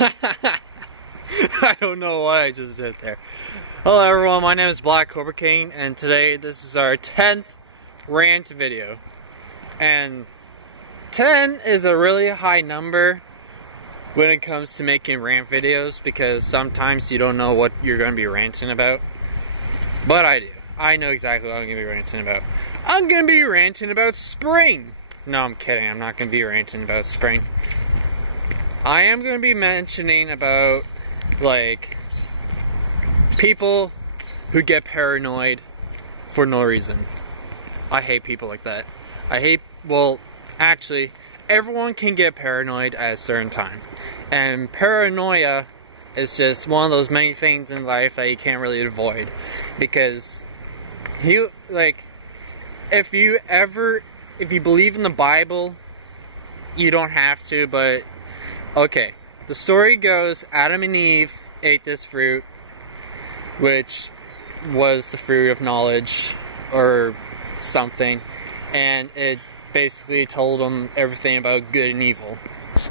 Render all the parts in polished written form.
I don't know what I just did there. Hello everyone, my name is BlackCobraKing, and today this is our 10th rant video. And 10 is a really high number when it comes to making rant videos, because sometimes you don't know what you're going to be ranting about. But I do. I know exactly what I'm going to be ranting about. I'm going to be ranting about spring. No, I'm kidding. I'm not going to be ranting about spring. I am going to be mentioning about, like, people who get paranoid for no reason. I hate people like that. Well, actually, everyone can get paranoid at a certain time. And paranoia is just one of those many things in life that you can't really avoid. Because, if you believe in the Bible, you don't have to, but okay, the story goes, Adam and Eve ate this fruit, which was the fruit of knowledge, or something, and it basically told them everything about good and evil.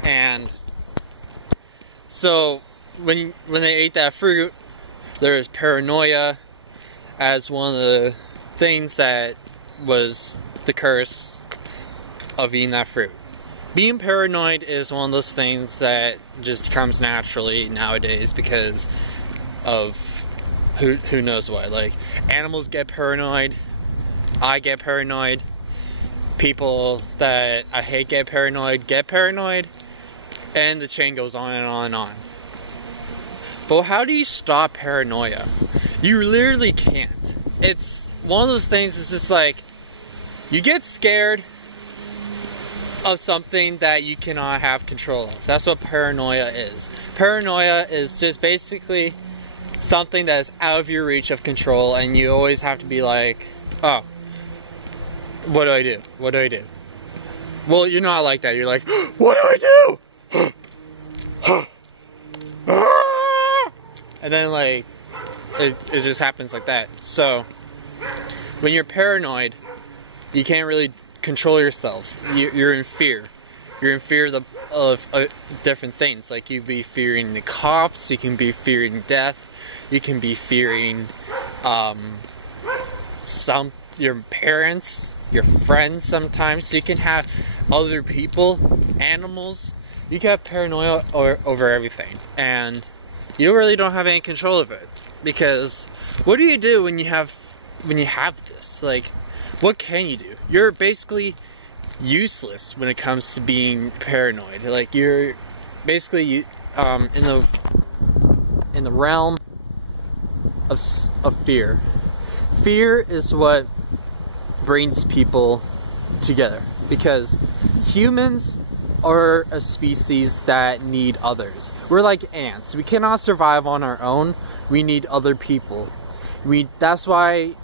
And so, when they ate that fruit, there was paranoia as one of the things that was the curse of eating that fruit. Being paranoid is one of those things that just comes naturally nowadays because of who knows what. Like, animals get paranoid, I get paranoid, people that I hate get paranoid, and the chain goes on and on and on. But how do you stop paranoia? You literally can't. It's one of those things, it's just like, you get scared of something that you cannot have control of. That's what paranoia is. Paranoia is just basically something that is out of your reach of control, and you always have to be like, oh, what do I do? What do I do? Well, you're not like that. You're like, what do I do? And then, like, it just happens like that. So, when you're paranoid, you can't really control yourself. You're in fear. You're in fear of different things. Like, you be fearing the cops, you can be fearing death, you can be fearing your parents, your friends sometimes. You can have other people, animals. You can have paranoia over everything, and you really don't have any control of it. Because what do you do when you have this? Like, what can you do? You're basically useless when it comes to being paranoid. Like, you're basically in the realm of fear. Fear is what brings people together, because humans are a species that need others. We're like ants. We cannot survive on our own. We need other people. That's why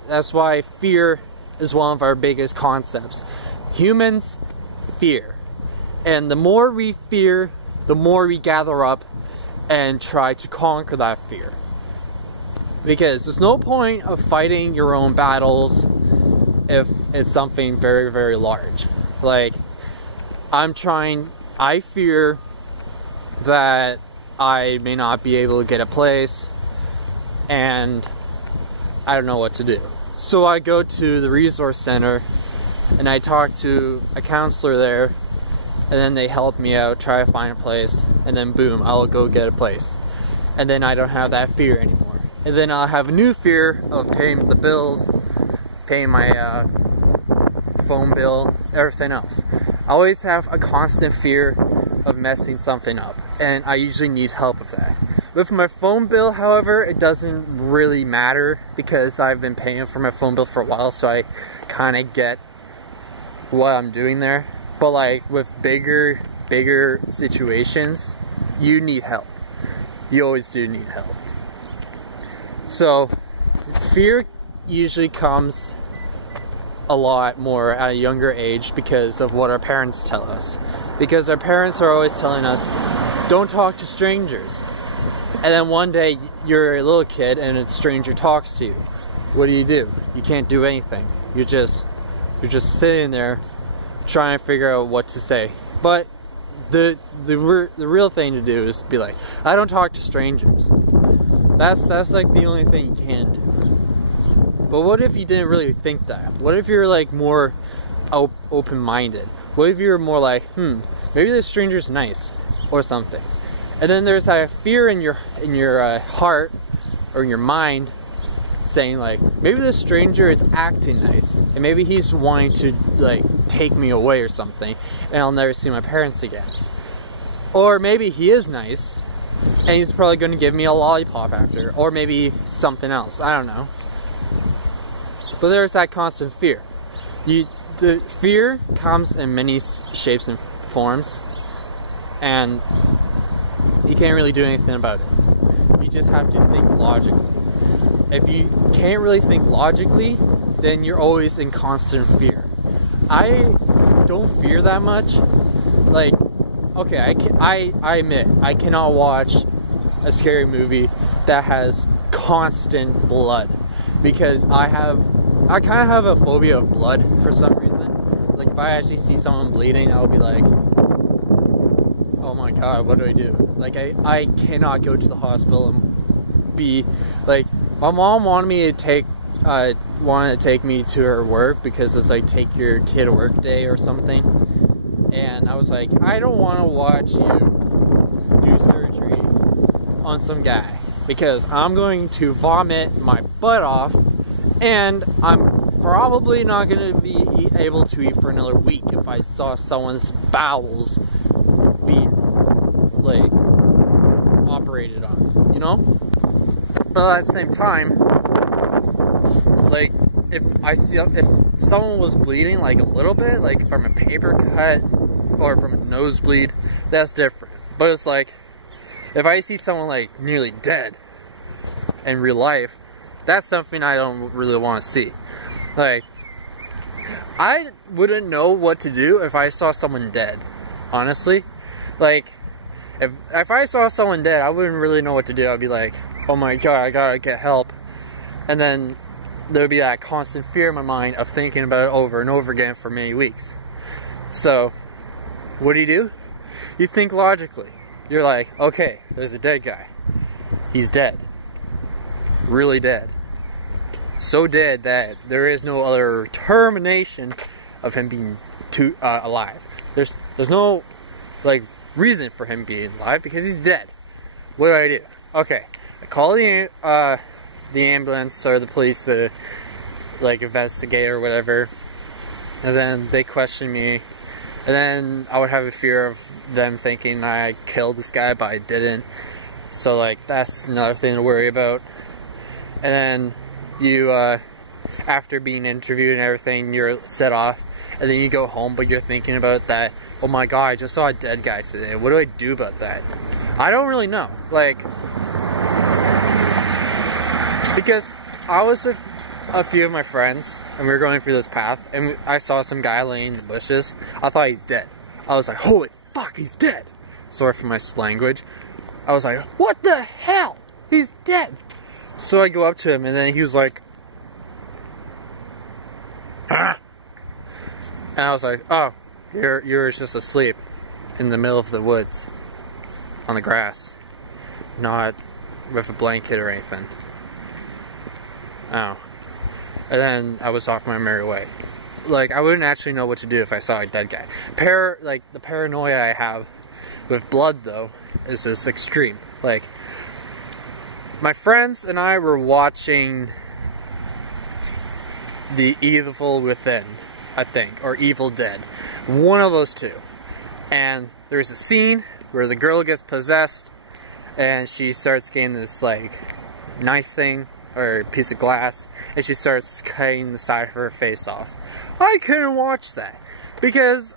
fear is one of our biggest concepts. Humans fear. And the more we fear, the more we gather up and try to conquer that fear. Because there's no point of fighting your own battles if it's something very, very large. Like, I fear that I may not be able to get a place, and I don't know what to do. So I go to the resource center and I talk to a counselor there, and then they help me out, try to find a place, and then boom, I'll go get a place. And then I don't have that fear anymore. And then I'll have a new fear of paying the bills, paying my phone bill, everything else. I always have a constant fear of messing something up, and I usually need help with that. With my phone bill, however, it doesn't really matter, because I've been paying for my phone bill for a while, so I kind of get what I'm doing there. But like, with bigger situations, you need help. You always do need help. So, fear usually comes a lot more at a younger age because of what our parents tell us. Because our parents are always telling us, don't talk to strangers. And then one day, you're a little kid and a stranger talks to you. What do? You can't do anything. You're just sitting there trying to figure out what to say. But the real thing to do is be like, I don't talk to strangers. That's like the only thing you can do. But what if you didn't really think that? What if you're like more open-minded? What if you're more like, maybe this stranger's nice or something? And then there's that fear in your heart or in your mind saying like, maybe this stranger is acting nice and maybe he's wanting to like take me away or something and I'll never see my parents again. Or maybe he is nice and he's probably going to give me a lollipop after, or maybe something else, I don't know. But there's that constant fear. The fear comes in many shapes and forms, and you can't really do anything about it. You just have to think logically. If you can't really think logically, then you're always in constant fear. I don't fear that much. Like, okay, I admit, I cannot watch a scary movie that has constant blood, because I kind of have a phobia of blood for some reason. Like, if I actually see someone bleeding, I'll be like, oh my god, what do I do? Like, I cannot go to the hospital and be like, my mom wanted to take me to her work because it's like, take your kid to work day or something. And I was like, I don't want to watch you do surgery on some guy because I'm going to vomit my butt off and I'm probably not going to be able to eat for another week if I saw someone's bowels being like operated on, you know? But at the same time, like, if someone was bleeding like a little bit, like from a paper cut or from a nosebleed, that's different. But it's like, if I see someone like nearly dead in real life, that's something I don't really want to see. Like, I wouldn't know what to do if I saw someone dead, honestly. Like, if I saw someone dead, I wouldn't really know what to do. I'd be like, oh my god, I gotta get help. And then there would be that constant fear in my mind of thinking about it over and over again for many weeks. So, what do? You think logically. You're like, okay, there's a dead guy. He's dead. Really dead. So dead that there is no other termination of him being alive. There's no like reason for him being alive because he's dead. What do? Okay, I call the ambulance or the police to like investigate or whatever, and then they question me, and then I would have a fear of them thinking I killed this guy, but I didn't. So like, that's another thing to worry about. And then you, after being interviewed and everything, you're set off, and then you go home, but you're thinking about that, oh my god, I just saw a dead guy today, what do I do about that? I don't really know, like, because I was with a few of my friends, and we were going through this path, and I saw some guy laying in the bushes. I thought he's dead. I was like, holy fuck, he's dead! Sorry for my language. I was like, what the hell? He's dead! So I go up to him, and then he was like, ah! And I was like, oh, you're just asleep in the middle of the woods, on the grass, not with a blanket or anything. Oh. And then I was off my merry way. Like, I wouldn't actually know what to do if I saw a dead guy. Like, the paranoia I have with blood, though, is just extreme. Like, my friends and I were watching The Evil Within, I think, or Evil Dead. One of those two. And there's a scene where the girl gets possessed, and she starts getting this, like, knife thing, or piece of glass, and she starts cutting the side of her face off. I couldn't watch that, because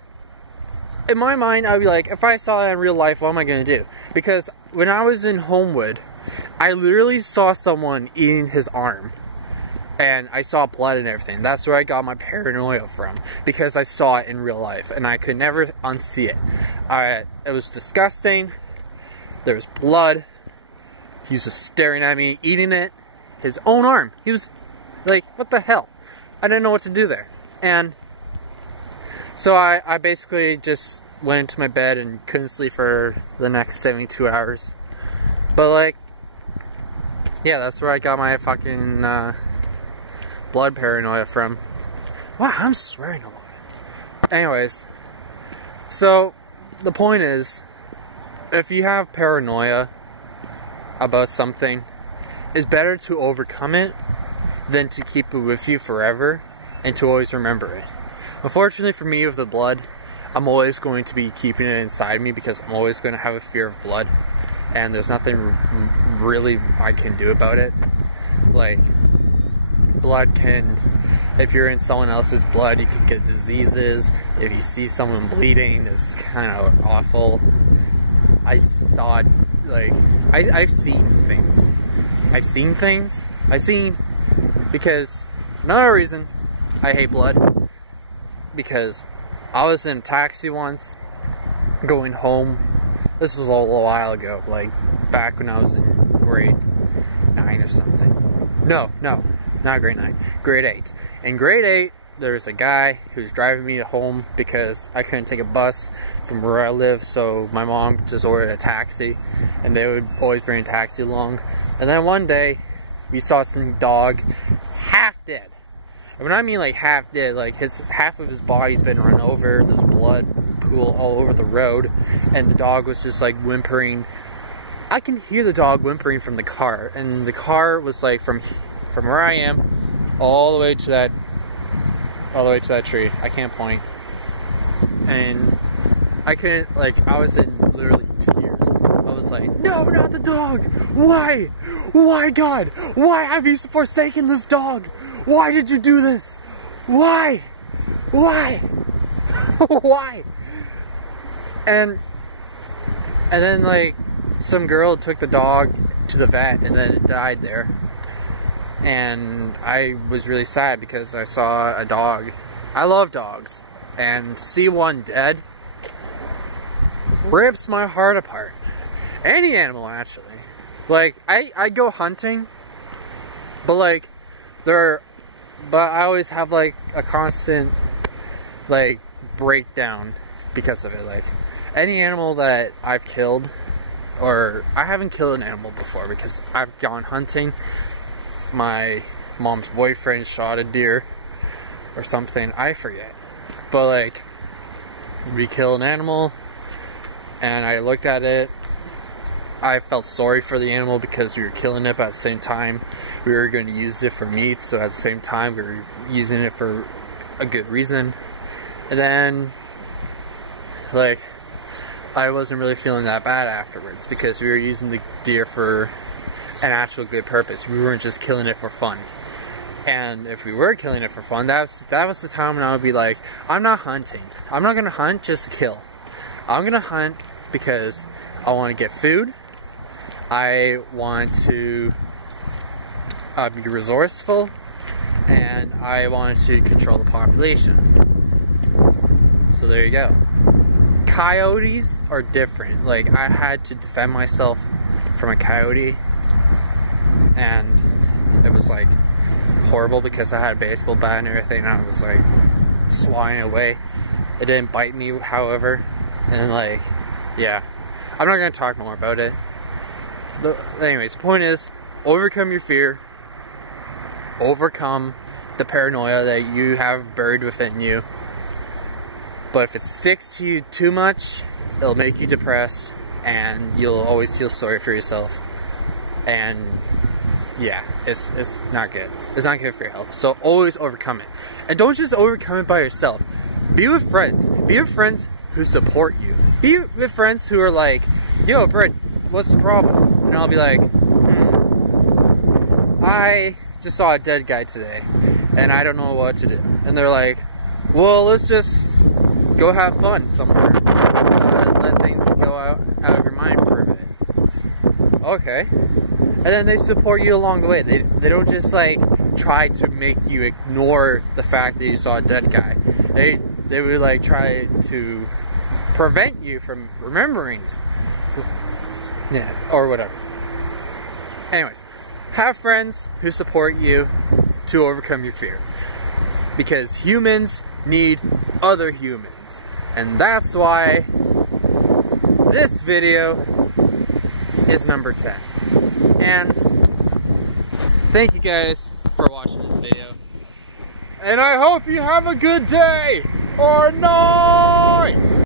in my mind, I'd be like, if I saw that in real life, what am I going to do? Because when I was in Homewood, I literally saw someone eating his arm, and I saw blood and everything. That's where I got my paranoia from, because I saw it in real life, and I could never unsee it. It was disgusting. There was blood. He was just staring at me, eating it. His own arm. He was like, what the hell? I didn't know what to do there. And so I basically just went into my bed and couldn't sleep for the next 72 hours. But like, yeah, that's where I got my fucking blood paranoia from. Wow, I'm swearing a lot. Anyways, so the point is, if you have paranoia about something, it's better to overcome it than to keep it with you forever and to always remember it. Unfortunately for me with the blood, I'm always going to be keeping it inside me because I'm always going to have a fear of blood, and there's nothing really I can do about it. Like, blood can, if you're in someone else's blood, you can get diseases. If you see someone bleeding, it's kind of awful. I saw, like, I've seen things. Because another reason I hate blood, because I was in a taxi once, going home. This was a little while ago, like back when I was in grade 9 or something. No, not grade 9, grade 8. In grade 8, there was a guy who was driving me home because I couldn't take a bus from where I live, so my mom just ordered a taxi, and they would always bring a taxi along. And then one day, we saw some dog half dead. And when I mean like half dead, like half of his body's been run over, there's blood pool all over the road, and the dog was just like whimpering. I can hear the dog whimpering from the car, and the car was like from where I am all the way to that tree. I can't point. And I couldn't, like, I was in literally tears. I was like, no, not the dog! Why? Why, God? Why have you forsaken this dog? Why did you do this? Why? Why? Why? And then, like, some girl took the dog to the vet, and then it died there. And I was really sad because I saw a dog. I love dogs. And to see one dead rips my heart apart. Any animal, actually. Like, I go hunting, but like, but I always have like a constant like breakdown because of it. Like, any animal that I've killed, or I haven't killed an animal before because I've gone hunting. My mom's boyfriend shot a deer or something, I forget. But like, we kill an animal, and I looked at it, I felt sorry for the animal because we were killing it, but at the same time we were going to use it for meat, so at the same time we were using it for a good reason. And then, like, I wasn't really feeling that bad afterwards because we were using the deer for an actual good purpose. We weren't just killing it for fun. And if we were killing it for fun, that was the time when I would be like, I'm not hunting. I'm not going to hunt just to kill. I'm going to hunt because I want to get food. I want to be resourceful, and I want to control the population. So there you go. Coyotes are different. Like, I had to defend myself from a coyote, and it was like horrible because I had a baseball bat and everything, and I was like swatting it away. It didn't bite me, however, and like, yeah, I'm not gonna talk more about it. Anyways, the point is, overcome your fear, overcome the paranoia that you have buried within you. But if it sticks to you too much, it'll make you depressed, and you'll always feel sorry for yourself. And yeah, it's not good. It's not good for your health. So always overcome it. And don't just overcome it by yourself. Be with friends. Be with friends who support you. Be with friends who are like, yo, Brett, what's the problem? And I'll be like, I just saw a dead guy today, and I don't know what to do. And they're like, well, let's just go have fun somewhere. Let things go out of your mind for a bit. Okay. And then they support you along the way. They don't just like try to make you ignore the fact that you saw a dead guy. They would like try to prevent you from remembering. Yeah, or whatever. Anyways, have friends who support you to overcome your fear. Because humans need other humans. And that's why this video is number 10. And thank you guys for watching this video. And I hope you have a good day or night!